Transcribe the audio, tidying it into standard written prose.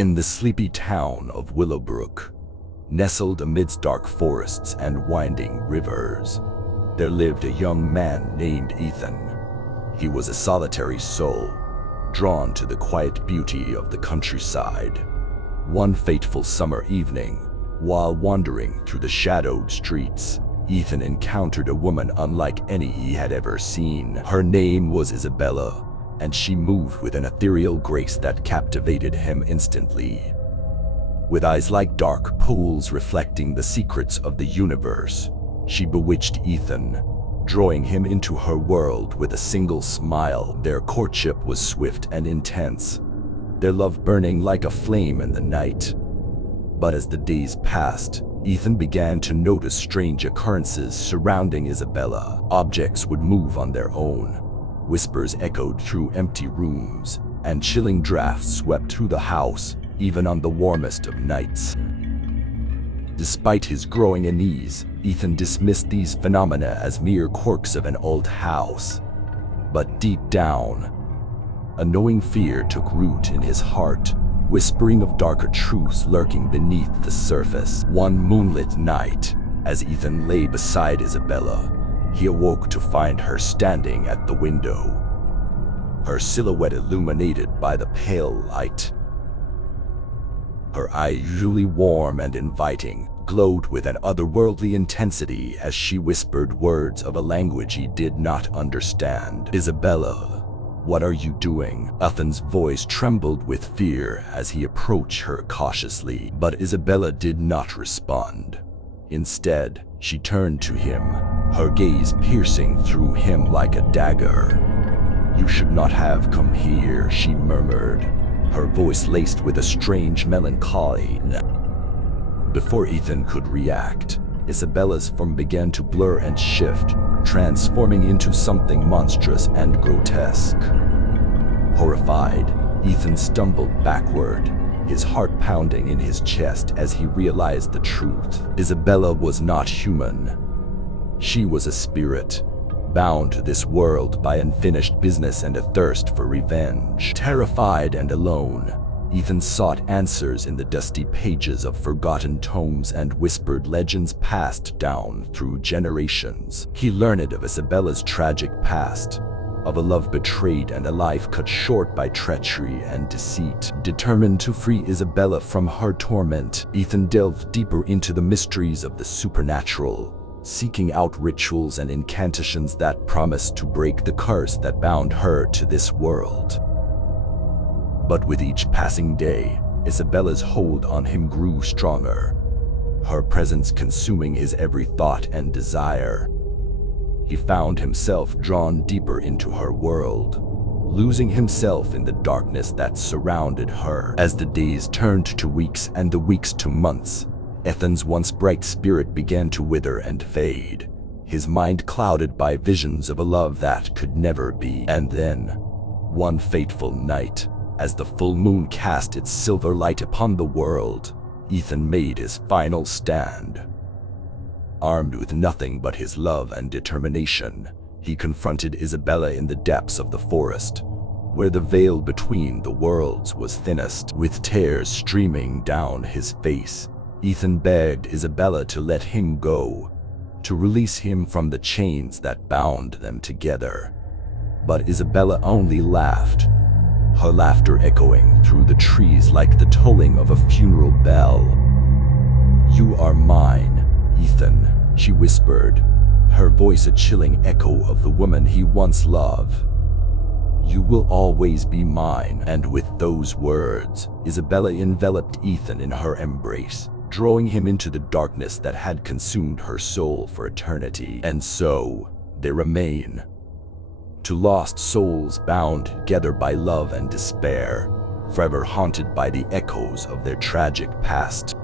In the sleepy town of Willowbrook, nestled amidst dark forests and winding rivers, there lived a young man named Ethan. He was a solitary soul, drawn to the quiet beauty of the countryside. One fateful summer evening, while wandering through the shadowed streets, Ethan encountered a woman unlike any he had ever seen. Her name was Isabella, and she moved with an ethereal grace that captivated him instantly. With eyes like dark pools reflecting the secrets of the universe, she bewitched Ethan, drawing him into her world with a single smile. Their courtship was swift and intense, their love burning like a flame in the night. But as the days passed, Ethan began to notice strange occurrences surrounding Isabella. Objects would move on their own, whispers echoed through empty rooms, and chilling drafts swept through the house, even on the warmest of nights. Despite his growing unease, Ethan dismissed these phenomena as mere quirks of an old house. But deep down, a knowing fear took root in his heart, whispering of darker truths lurking beneath the surface. One moonlit night, as Ethan lay beside Isabella, he awoke to find her standing at the window, her silhouette illuminated by the pale light. Her eyes, usually warm and inviting, glowed with an otherworldly intensity as she whispered words of a language he did not understand. "Isabella, what are you doing?" Ethan's voice trembled with fear as he approached her cautiously, but Isabella did not respond. Instead, she turned to him, her gaze piercing through him like a dagger. "You should not have come here," she murmured, her voice laced with a strange melancholy. Before Ethan could react, Isabella's form began to blur and shift, transforming into something monstrous and grotesque. Horrified, Ethan stumbled backward, his heart pounding in his chest as he realized the truth. Isabella was not human. She was a spirit, bound to this world by unfinished business and a thirst for revenge. Terrified and alone, Ethan sought answers in the dusty pages of forgotten tomes and whispered legends passed down through generations. He learned of Isabella's tragic past, of a love betrayed and a life cut short by treachery and deceit. Determined to free Isabella from her torment, Ethan delved deeper into the mysteries of the supernatural, seeking out rituals and incantations that promised to break the curse that bound her to this world. But with each passing day, Isabella's hold on him grew stronger, her presence consuming his every thought and desire. He found himself drawn deeper into her world, losing himself in the darkness that surrounded her. As the days turned to weeks and the weeks to months, Ethan's once bright spirit began to wither and fade, his mind clouded by visions of a love that could never be. And then, one fateful night, as the full moon cast its silver light upon the world, Ethan made his final stand. Armed with nothing but his love and determination, he confronted Isabella in the depths of the forest, where the veil between the worlds was thinnest. With tears streaming down his face, Ethan begged Isabella to let him go, to release him from the chains that bound them together. But Isabella only laughed, her laughter echoing through the trees like the tolling of a funeral bell. "You are mine, Ethan," she whispered, her voice a chilling echo of the woman he once loved. "You will always be mine." And with those words, Isabella enveloped Ethan in her embrace, drawing him into the darkness that had consumed her soul for eternity. And so, they remain, two lost souls bound together by love and despair, forever haunted by the echoes of their tragic past.